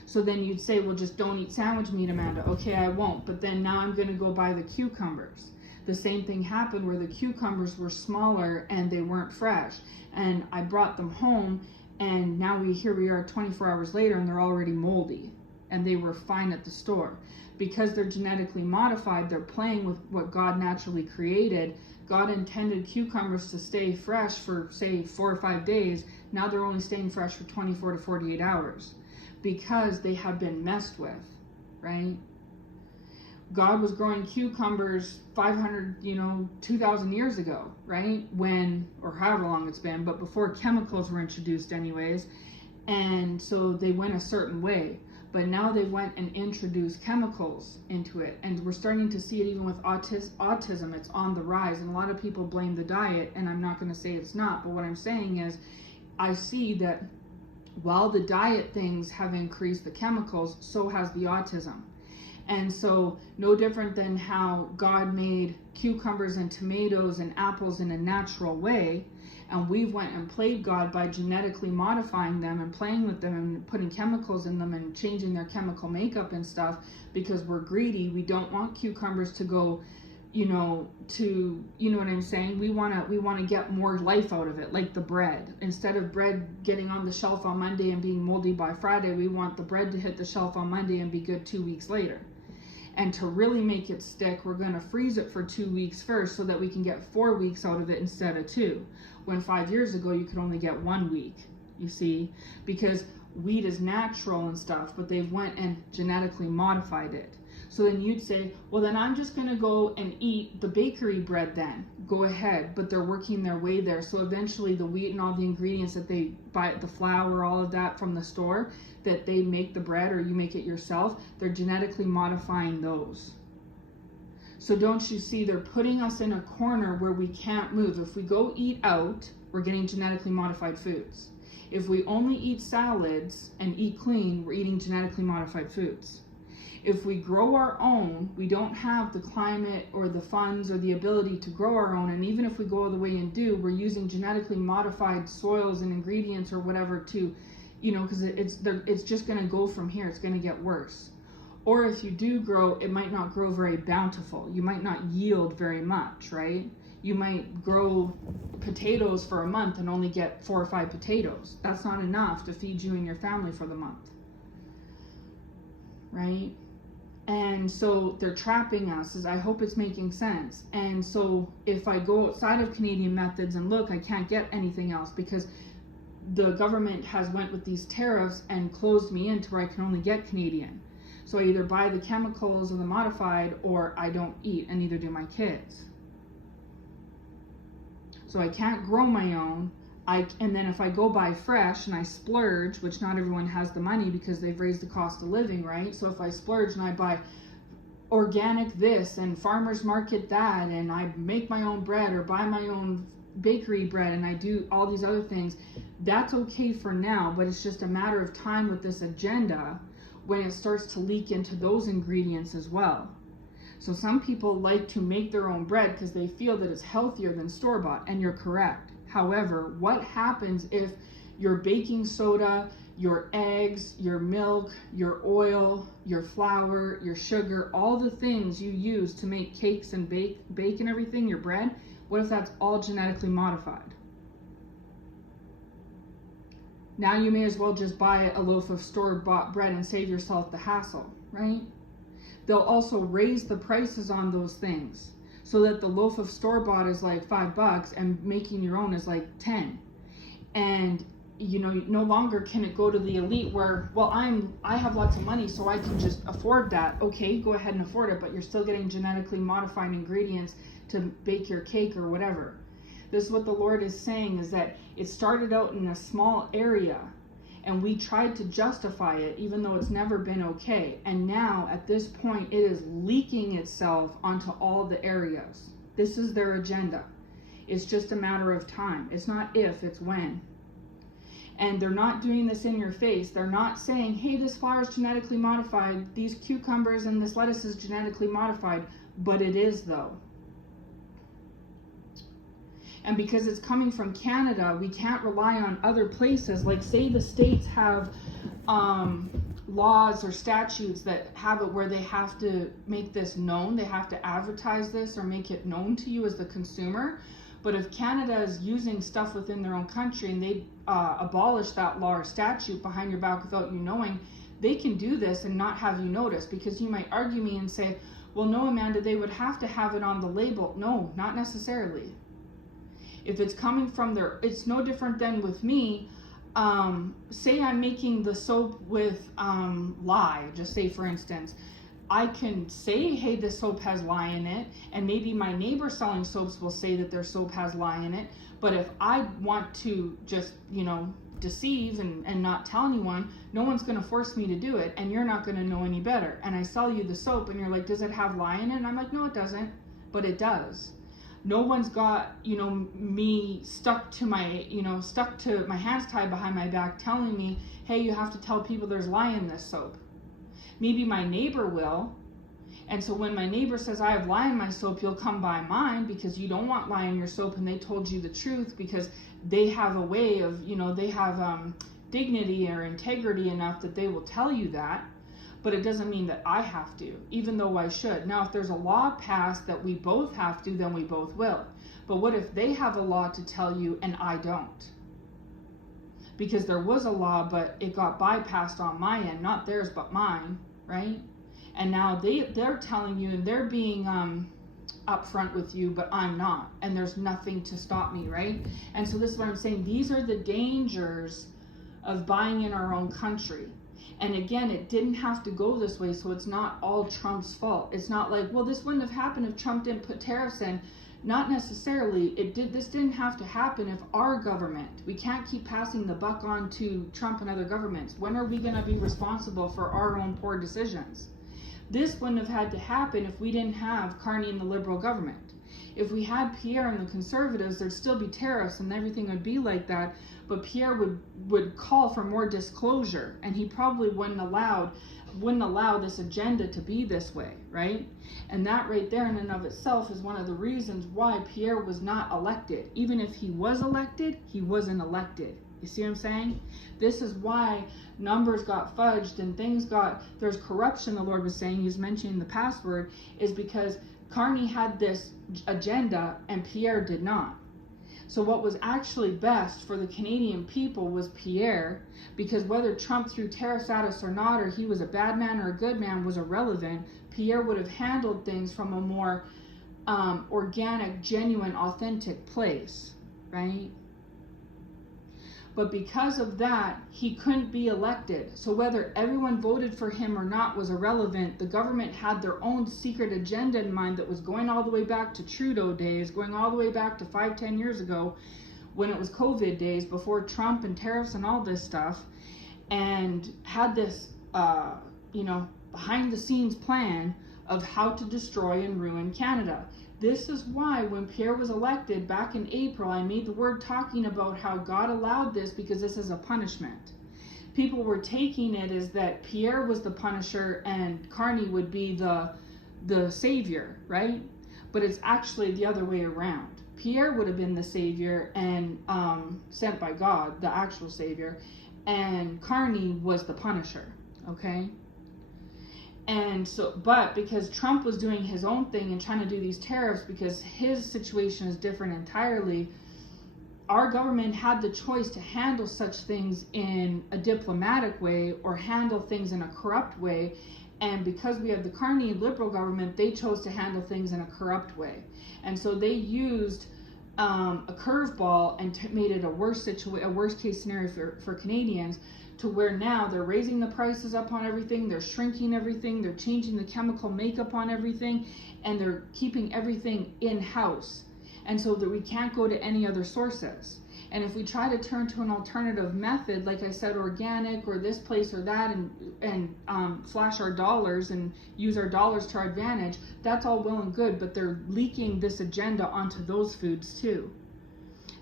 So then you'd say, well, just don't eat sandwich meat, Amanda. Okay, I won't, but then now I'm going to go buy the cucumbers. The same thing happened where the cucumbers were smaller and they weren't fresh, and I brought them home, and now here we are 24 hours later and they're already moldy, and they were fine at the store. Because they're genetically modified, they're playing with what God naturally created. God intended cucumbers to stay fresh for, say, 4 or 5 days. Now they're only staying fresh for 24 to 48 hours because they have been messed with, right? God was growing cucumbers 500, 2,000 years ago, right? When, or however long it's been, but before chemicals were introduced anyways. And so they went a certain way. But now they went and introduced chemicals into it. And we're starting to see it even with autism. It's on the rise. And a lot of people blame the diet. And I'm not going to say it's not. But what I'm saying is I see that while the diet things have increased the chemicals, so has the autism. And so no different than how God made cucumbers and tomatoes and apples in a natural way, and we've went and played God by genetically modifying them and playing with them and putting chemicals in them and changing their chemical makeup and stuff because we're greedy. We don't want cucumbers to go, what I'm saying? We want to get more life out of it, like the bread. Instead of bread getting on the shelf on Monday and being moldy by Friday, we want the bread to hit the shelf on Monday and be good 2 weeks later. And to really make it stick, we're going to freeze it for 2 weeks first so that we can get 4 weeks out of it instead of 2. When 5 years ago, you could only get 1 week, you see, because wheat is natural and stuff, but they went and genetically modified it. So then you'd say, well, then I'm just going to go and eat the bakery bread then. Go ahead, but they're working their way there. So eventually the wheat and all the ingredients that they buy, the flour, all of that from the store, that they make the bread or you make it yourself, they're genetically modifying those. So don't you see, they're putting us in a corner where we can't move. If we go eat out, we're getting genetically modified foods. If we only eat salads and eat clean, we're eating genetically modified foods. If we grow our own, we don't have the climate or the funds or the ability to grow our own, and even if we go all the way and do, we're using genetically modified soils and ingredients or whatever to, because it's just going to go from here. It's going to get worse. Or if you do grow, it might not grow very bountiful. You might not yield very much, right? You might grow potatoes for a month and only get 4 or 5 potatoes. That's not enough to feed you and your family for the month, right? And so they're trapping us. I hope it's making sense. And so if I go outside of Canadian methods and look, I can't get anything else because the government has went with these tariffs and closed me in to where I can only get Canadian. So I either buy the chemicals or the modified, or I don't eat, and neither do my kids. So I can't grow my own. And then if I go buy fresh and I splurge, which not everyone has the money because they've raised the cost of living, right? So if I splurge and I buy organic this and farmer's market that, and I make my own bread or buy my own bakery bread and I do all these other things, that's okay for now, but it's just a matter of time with this agenda when it starts to leak into those ingredients as well. So some people like to make their own bread because they feel that it's healthier than store-bought, and you're correct. However, what happens if your baking soda, your eggs, your milk, your oil, your flour, your sugar, all the things you use to make cakes and bake and everything, your bread, what if that's all genetically modified? Now you may as well just buy a loaf of store-bought bread and save yourself the hassle, right? They'll also raise the prices on those things so that the loaf of store-bought is like $5 and making your own is like 10. And no longer can it go to the elite where, well, I have lots of money, so I can just afford that. Okay, go ahead and afford it, but you're still getting genetically modified ingredients to bake your cake or whatever. This is what the Lord is saying, is that it started out in a small area, and we tried to justify it, even though it's never been okay. And now, at this point, it is leaking itself onto all the areas. This is their agenda. It's just a matter of time. It's not if, it's when. And they're not doing this in your face. They're not saying, hey, this flower is genetically modified, these cucumbers and this lettuce is genetically modified, but it is though. And because it's coming from Canada, we can't rely on other places. Like, say the states have laws or statutes that have it where they have to make this known, they have to advertise this or make it known to you as the consumer. But if Canada is using stuff within their own country and they abolish that law or statute behind your back without you knowing, they can do this and not have you notice, because you might argue me and say, well, no, Amanda, they would have to have it on the label. No, not necessarily. If it's coming from their, it's no different than with me. Say I'm making the soap with lye, just say for instance, I can say, hey, this soap has lye in it, and maybe my neighbor selling soaps will say that their soap has lye in it. But if I want to just, deceive and not tell anyone, no one's going to force me to do it, and you're not going to know any better. And I sell you the soap, and you're like, does it have lye in it? And I'm like, no, it doesn't, but it does. No one's got, me stuck to my hands tied behind my back telling me, hey, you have to tell people there's lye in this soap. Maybe my neighbor will. And so when my neighbor says I have lye in my soap, you'll come buy mine because you don't want lye in your soap, and they told you the truth because they have a way of, they have dignity or integrity enough that they will tell you that. But it doesn't mean that I have to, even though I should. Now, if there's a law passed that we both have to, then we both will. But what if they have a law to tell you and I don't? Because there was a law, but it got bypassed on my end, not theirs, but mine, right? And now they're telling you and they're being upfront with you, but I'm not. And there's nothing to stop me, right? And so this is what I'm saying. These are the dangers of buying in our own country. And again, it didn't have to go this way, so it's not all Trump's fault. It's not like, well, this wouldn't have happened if Trump didn't put tariffs in. Not necessarily. This didn't have to happen if our government, we can't keep passing the buck on to Trump and other governments. When are we going to be responsible for our own poor decisions? This wouldn't have had to happen if we didn't have Carney and the Liberal government. If we had Pierre and the Conservatives, there'd still be tariffs and everything would be like that. But Pierre would call for more disclosure, and he probably wouldn't allow this agenda to be this way, right? And that right there in and of itself is one of the reasons why Pierre was not elected. Even if he was elected, he wasn't elected. You see what I'm saying? This is why numbers got fudged and there's corruption, the Lord was saying, he's mentioning the password, is because Carney had this agenda and Pierre did not. So what was actually best for the Canadian people was Pierre, because whether Trump threw tariffs at us or not, or he was a bad man or a good man, was irrelevant. Pierre would have handled things from a more organic, genuine, authentic place, right? But because of that, he couldn't be elected. So whether everyone voted for him or not was irrelevant. The government had their own secret agenda in mind that was going all the way back to Trudeau days, going all the way back to 5-10 years ago when it was COVID days, before Trump and tariffs and all this stuff, and had this, behind the scenes plan of how to destroy and ruin Canada. This is why when Pierre was elected back in April, I made the word talking about how God allowed this because this is a punishment. People were taking it as that Pierre was the punisher and Carney would be the savior, right? But it's actually the other way around. Pierre would have been the savior and sent by God, the actual savior, and Carney was the punisher, okay? And so, but because Trump was doing his own thing and trying to do these tariffs because his situation is different entirely, our government had the choice to handle such things in a diplomatic way or handle things in a corrupt way. And because we have the Carney Liberal government, they chose to handle things in a corrupt way. And so they used a curveball and made it a worse case scenario for Canadians, to where now they're raising the prices up on everything, they're shrinking everything, they're changing the chemical makeup on everything, and they're keeping everything in-house. And so that we can't go to any other sources. And if we try to turn to an alternative method, like I said, organic or this place or that, and flash our dollars and use our dollars to our advantage, that's all well and good, but they're leaking this agenda onto those foods too.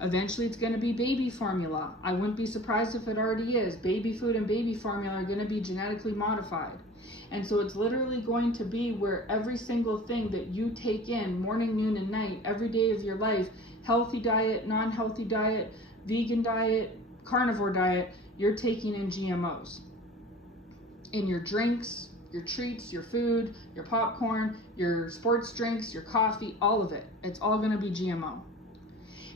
Eventually it's going to be baby formula. I wouldn't be surprised if it already is. Baby food and baby formula are going to be genetically modified. And so it's literally going to be where every single thing that you take in morning, noon, and night, every day of your life, healthy diet, non-healthy diet, vegan diet, carnivore diet, you're taking in GMOs. In your drinks, your treats, your food, your popcorn, your sports drinks, your coffee, all of it. It's all going to be GMO.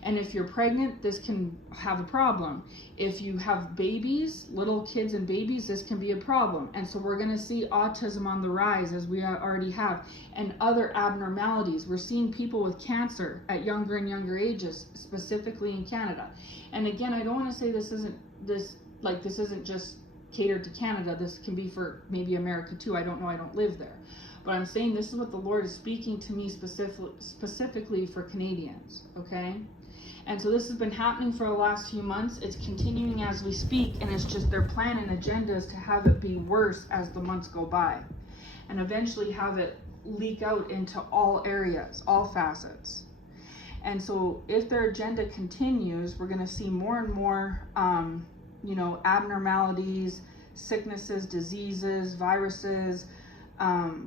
And if you're pregnant, this can have a problem. If you have babies, little kids and babies, this can be a problem. And so we're going to see autism on the rise, as we already have, and other abnormalities. We're seeing people with cancer at younger and younger ages, specifically in Canada. And again, I don't want to say this isn't just catered to Canada. This can be for maybe America too. I don't know. I don't live there. But I'm saying this is what the Lord is speaking to me specifically for Canadians, okay? And so this has been happening for the last few months. It's continuing as we speak, and it's just their plan and agenda is to have it be worse as the months go by, and eventually have it leak out into all areas, all facets. And so if their agenda continues, we're going to see more and more, abnormalities, sicknesses, diseases, viruses,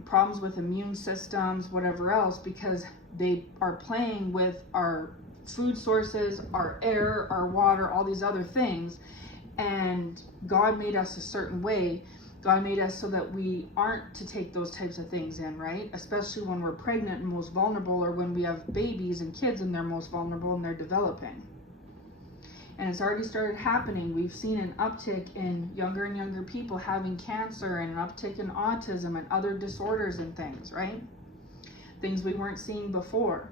problems with immune systems, whatever else, because they are playing with our food sources, our air, our water, all these other things. And God made us a certain way. God made us so that we aren't to take those types of things in, right? Especially when we're pregnant and most vulnerable, or when we have babies and kids and they're most vulnerable and they're developing. And it's already started happening. We've seen an uptick in younger and younger people having cancer, and an uptick in autism and other disorders and things, right? Things we weren't seeing before.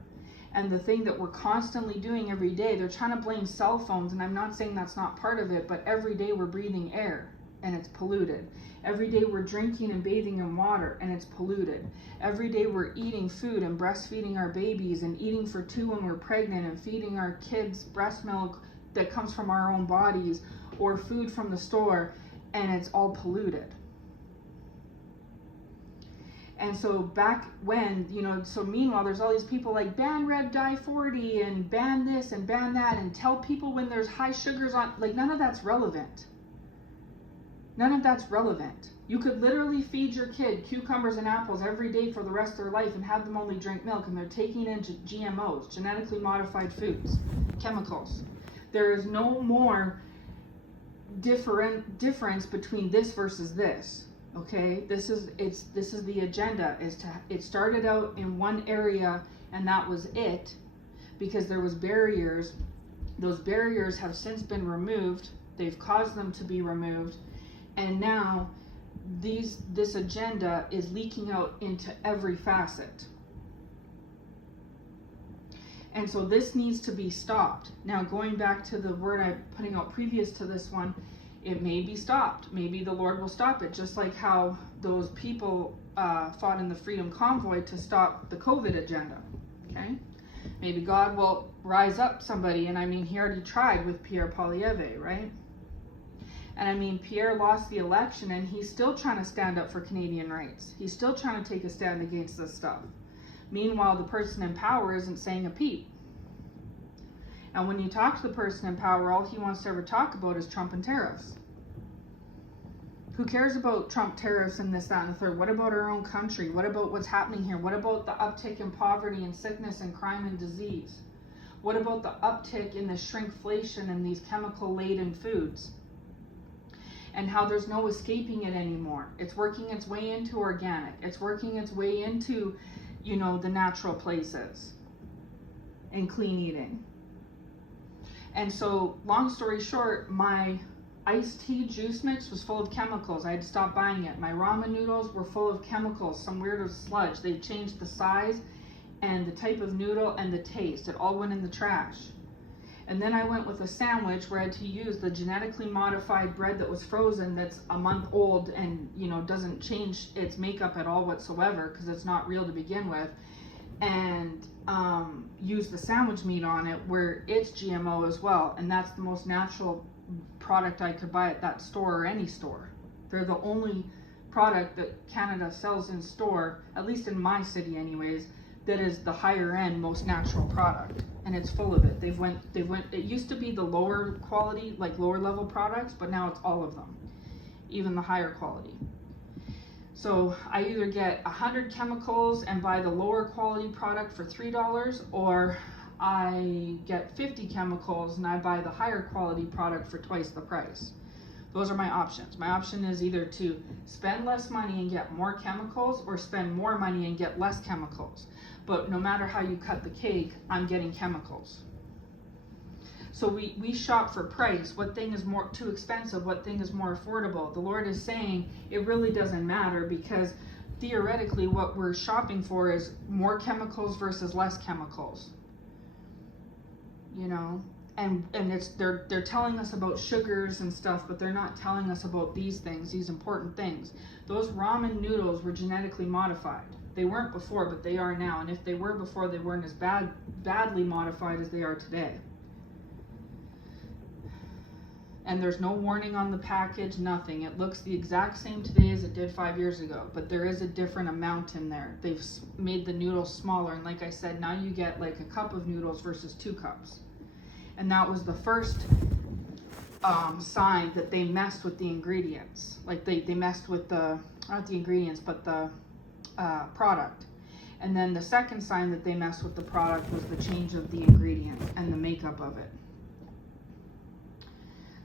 And the thing that we're constantly doing every day, they're trying to blame cell phones, and I'm not saying that's not part of it, but every day we're breathing air and it's polluted. Every day we're drinking and bathing in water and it's polluted. Every day we're eating food and breastfeeding our babies and eating for 2 when we're pregnant and feeding our kids breast milk that comes from our own bodies, or food from the store, and it's all polluted. And so back when, so meanwhile, there's all these people like ban Red Dye 40 and ban this and ban that, and tell people when there's high sugars on, like, none of that's relevant. None of that's relevant. You could literally feed your kid cucumbers and apples every day for the rest of their life and have them only drink milk, and they're taking in GMOs, genetically modified foods, chemicals. There is no more difference between this versus this. Okay, this is the agenda. It started out in one area, and that was it, because there was barriers. Those barriers have since been removed. They've caused them to be removed, and now this agenda is leaking out into every facet. And so this needs to be stopped. Now, going back to the word I'm putting out previous to this one, it may be stopped. Maybe the Lord will stop it, just like how those people fought in the Freedom Convoy to stop the COVID agenda, okay? Maybe God will rise up somebody, and I mean, he already tried with Pierre Poilievre, right? And I mean, Pierre lost the election, and he's still trying to stand up for Canadian rights. He's still trying to take a stand against this stuff. Meanwhile, the person in power isn't saying a peep. And when you talk to the person in power, all he wants to ever talk about is Trump and tariffs. Who cares about Trump, tariffs, and this, that, and the third? What about our own country? What about what's happening here? What about the uptick in poverty and sickness and crime and disease? What about the uptick in the shrinkflation and these chemical-laden foods? And how there's no escaping it anymore. It's working its way into organic. It's working its way into, the natural places and clean eating. And so, long story short, my iced tea juice mix was full of chemicals. I had to stop buying it. My ramen noodles were full of chemicals, some weird sludge. They changed the size and the type of noodle and the taste. It all went in the trash. And then I went with a sandwich where I had to use the genetically modified bread that was frozen, that's a month old and, you know, doesn't change its makeup at all whatsoever because it's not real to begin with, and use the sandwich meat on it where it's GMO as well. And that's the most natural product I could buy at that store or any store. They're the only product that Canada sells in store, at least in my city anyways, that is the higher end, most natural product, and it's full of it. They've went, it used to be the lower quality, like lower level products, but now it's all of them, even the higher quality. So I either get 100 chemicals and buy the lower quality product for $3, or I get 50 chemicals and I buy the higher quality product for twice the price. Those are my options. My option is either to spend less money and get more chemicals, or spend more money and get less chemicals. But no matter how you cut the cake, I'm getting chemicals. So we shop for price. What thing is more too expensive? What thing is more affordable? The Lord is saying it really doesn't matter, because theoretically what we're shopping for is more chemicals versus less chemicals. You know? And it's they're telling us about sugars and stuff, but they're not telling us about these things, these important things. Those ramen noodles were genetically modified. They weren't before, but they are now. And if they were before, they weren't as badly modified as they are today. And there's no warning on the package, nothing. It looks the exact same today as it did 5 years ago, but there is a different amount in there. They've made the noodles smaller, and like I said, now you get like a cup of noodles versus 2 cups. And that was the first sign that they messed with the ingredients. Like they messed with the, not the ingredients, but the product. And then the second sign that they messed with the product was the change of the ingredients and the makeup of it.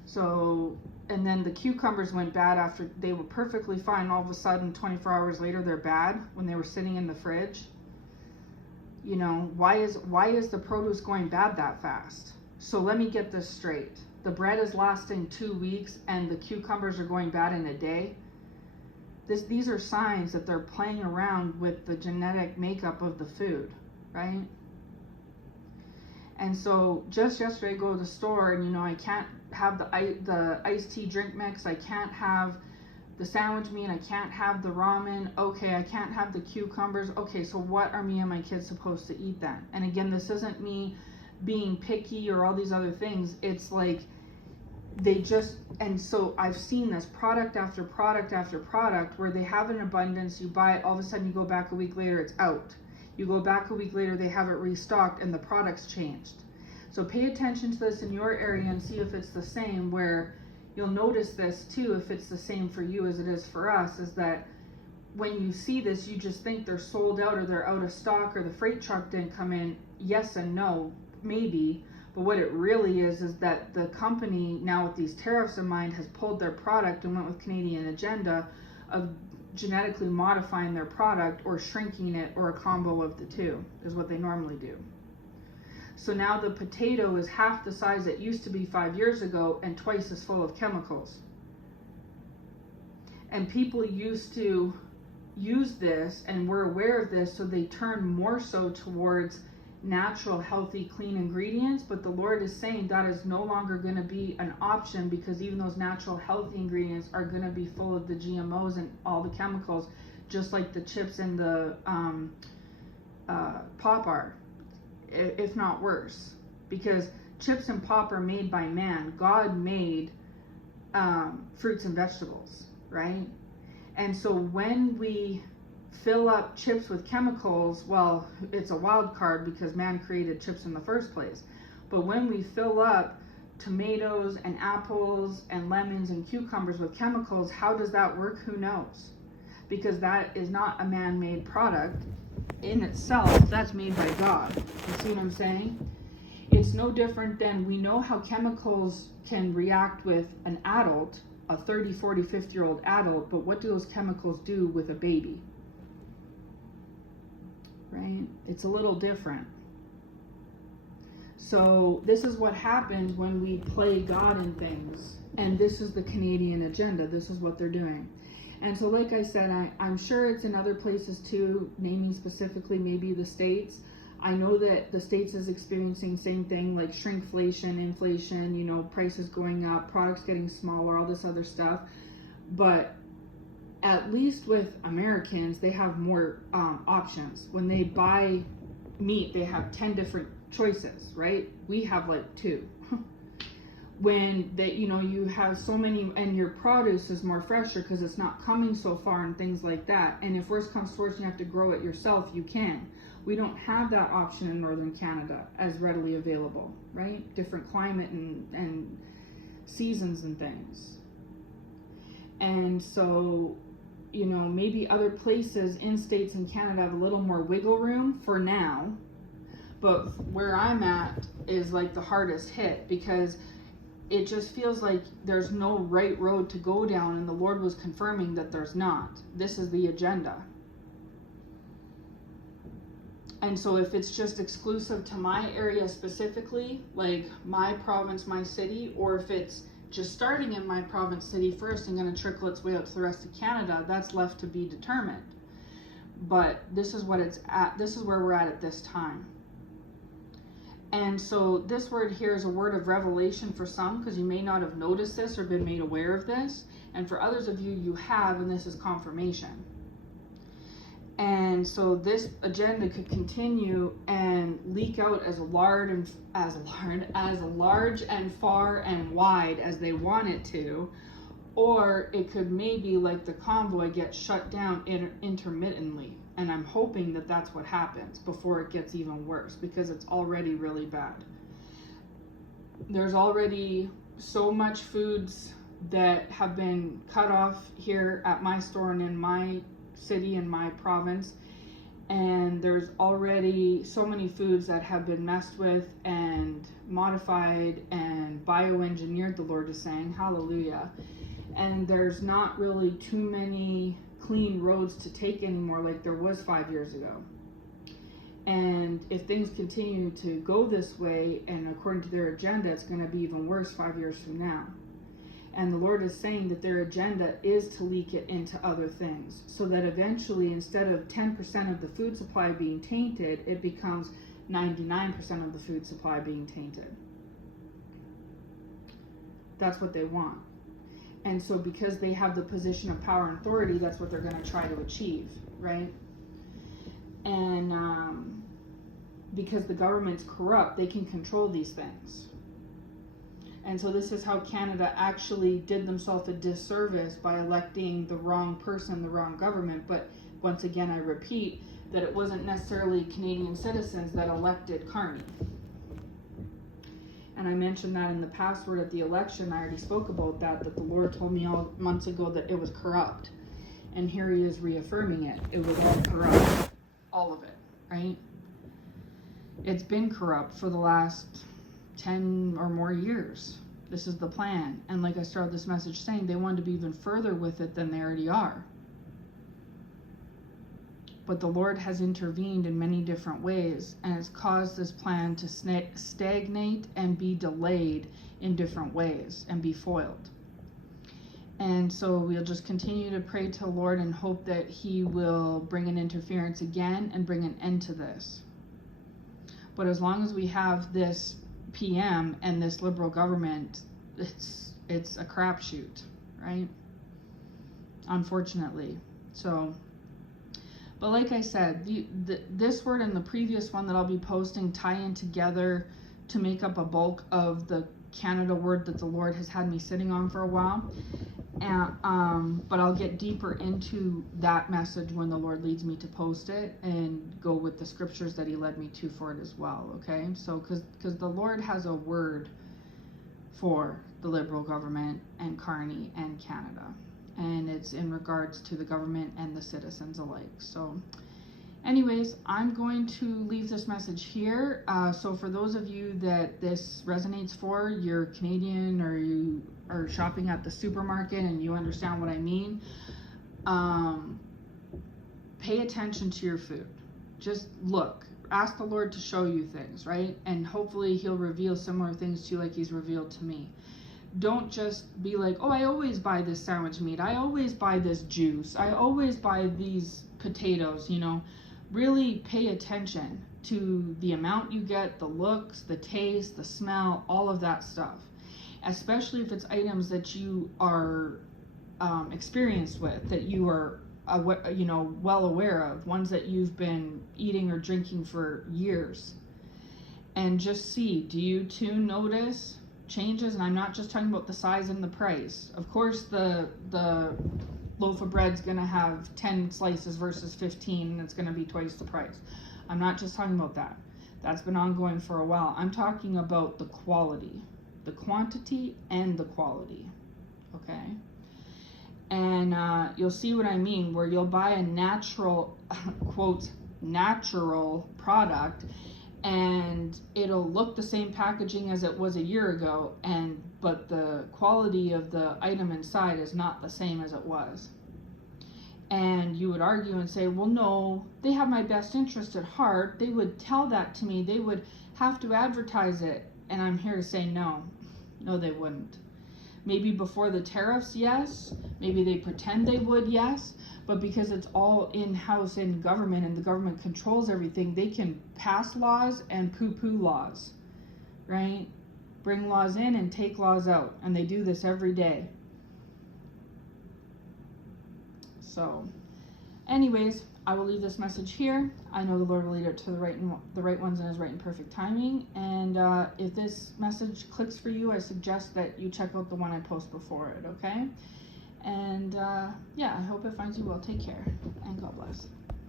So, and then the cucumbers went bad after they were perfectly fine. All of a sudden, 24 hours later, they're bad when they were sitting in the fridge. You know, why is the produce going bad that fast? So let me get this straight. The bread is lasting 2 weeks and the cucumbers are going bad in a day. These are signs that they're playing around with the genetic makeup of the food, right? And so just yesterday I go to the store and, you know, I can't have the iced tea drink mix. I can't have the sandwich meat. I can't have the ramen. Okay, I can't have the cucumbers. Okay, so what are me and my kids supposed to eat then? And again, this isn't me being picky or all these other things. It's like they just, and so I've seen this product after product after product where they have an abundance. You buy it, all of a sudden you go back a week later, it's out. You go back a week later, they have it restocked and the product's changed. So pay attention to this in your area and see if it's the same, where you'll notice this too, if it's the same for you as it is for us, is that when you see this, you just think they're sold out or they're out of stock or the freight truck didn't come in. Yes and no, maybe, but what it really is that the company now with these tariffs in mind has pulled their product and went with Canadian agenda of genetically modifying their product or shrinking it, or a combo of the two is what they normally do. So now the potato is half the size it used to be 5 years ago and twice as full of chemicals. And people used to use this and were aware of this, so they turned more so towards natural, healthy, clean ingredients. But the Lord is saying that is no longer going to be an option, because even those natural, healthy ingredients are going to be full of the GMOs and all the chemicals, just like the chips and the pop are, if not worse. Because chips and pop are made by man. God made fruits and vegetables, right? And so when we fill up chips with chemicals, well, it's a wild card because man created chips in the first place. But when we fill up tomatoes and apples and lemons and cucumbers with chemicals, how does that work? Who knows? Because that is not a man-made product in itself. That's made by God. You see what I'm saying? It's no different than, we know how chemicals can react with an adult, a 30, 40, 50-year-old adult, but what do those chemicals do with a baby? Right? It's a little different. So this is what happens when we play God in things. And this is the Canadian agenda. This is what they're doing. And so, like I said, I'm sure it's in other places too, naming specifically maybe the States. I know that the States is experiencing same thing, like shrinkflation, inflation, prices going up, products getting smaller, all this other stuff. But at least with Americans, they have more options. When they buy meat, they have 10 different choices, right? We have like 2. When you have so many, and your produce is more fresher because it's not coming so far and things like that. And if worse comes to worse, you have to grow it yourself, you can. We don't have that option in northern Canada as readily available, right? Different climate and seasons and things. And so, maybe other places in states in Canada have a little more wiggle room for now. But where I'm at is like the hardest hit, because it just feels like there's no right road to go down, and the Lord was confirming that there's not. This is the agenda. And so if it's just exclusive to my area specifically, like my province, my city, or if it's just starting in my province, city first and going to trickle its way out to the rest of Canada, that's left to be determined. But this is what it's at. This is where we're at this time. And so this word here is a word of revelation for some, because you may not have noticed this or been made aware of this. And for others of you, you have, and this is confirmation. And so this agenda could continue and leak out as large and far and wide as they want it to, or it could maybe, like the convoy, get shut down intermittently. And I'm hoping that that's what happens before it gets even worse, because it's already really bad. There's already so much foods that have been cut off here at my store and in my city and my province, and there's already so many foods that have been messed with and modified and bioengineered, the Lord is saying, hallelujah. And there's not really too many clean roads to take anymore like there was 5 years ago. And if things continue to go this way, and according to their agenda, it's going to be even worse 5 years from now. And the Lord is saying that their agenda is to leak it into other things, so that eventually, instead of 10% of the food supply being tainted, it becomes 99% of the food supply being tainted. That's what they want. And so because they have the position of power and authority, that's what they're going to try to achieve, right? And because the government's corrupt, they can control these things. And so this is how Canada actually did themselves a disservice by electing the wrong person, the wrong government. But once again, I repeat that it wasn't necessarily Canadian citizens that elected Carney. And I mentioned that in the past word at the election. I already spoke about that the Lord told me all months ago that it was corrupt. And here he is reaffirming it. It was all corrupt. All of it, right? It's been corrupt for the last 10 or more years. This is the plan. And like I started this message saying, they wanted to be even further with it than they already are. But the Lord has intervened in many different ways, and it's caused this plan to stagnate and be delayed in different ways and be foiled. And so we'll just continue to pray to the Lord and hope that he will bring an interference again and bring an end to this. But as long as we have this PM and this liberal government, it's a crapshoot, right? Unfortunately. So, but like I said, this word and the previous one that I'll be posting tie in together to make up a bulk of the Canada word that the Lord has had me sitting on for a while. And, but I'll get deeper into that message when the Lord leads me to post it, and go with the scriptures that he led me to for it as well, okay? So, because the Lord has a word for the Liberal government and Carney and Canada, and it's in regards to the government and the citizens alike. So anyways, I'm going to leave this message here. So for those of you that this resonates for, you're Canadian or you are shopping at the supermarket and you understand what I mean, pay attention to your food. Just look, ask the Lord to show you things, right? And hopefully he'll reveal similar things to you like he's revealed to me. don't just be like, oh, I always buy this sandwich meat, I always buy this juice, I always buy these potatoes, you know. Really pay attention to the amount you get, the looks, the taste, the smell, all of that stuff. Especially if it's items that you are experienced with, that you are you know, well aware of, ones that you've been eating or drinking for years. And just see, do you too notice changes? And I'm not just talking about the size and the price. Of course, the loaf of bread's going to have 10 slices versus 15, and it's going to be twice the price. I'm not just talking about that. That's been ongoing for a while. I'm talking about the quality, the quantity and the quality, okay? And you'll see what I mean, where you'll buy a natural, quote, natural product, and it'll look the same packaging as it was a year ago, but the quality of the item inside is not the same as it was. And you would argue and say, well, no, they have my best interest at heart. They would tell that to me. They would have to advertise it. And I'm here to say no. No, they wouldn't. Maybe before the tariffs, yes. Maybe they pretend they would, yes. But because it's all in-house in government and the government controls everything, they can pass laws and poo-poo laws, right? Bring laws in and take laws out. And they do this every day. So, anyways, I will leave this message here. I know the Lord will lead it to the right ones in His right and perfect timing. And if this message clicks for you, I suggest that you check out the one I post before it, okay? And yeah, I hope it finds you well. Take care, and God bless.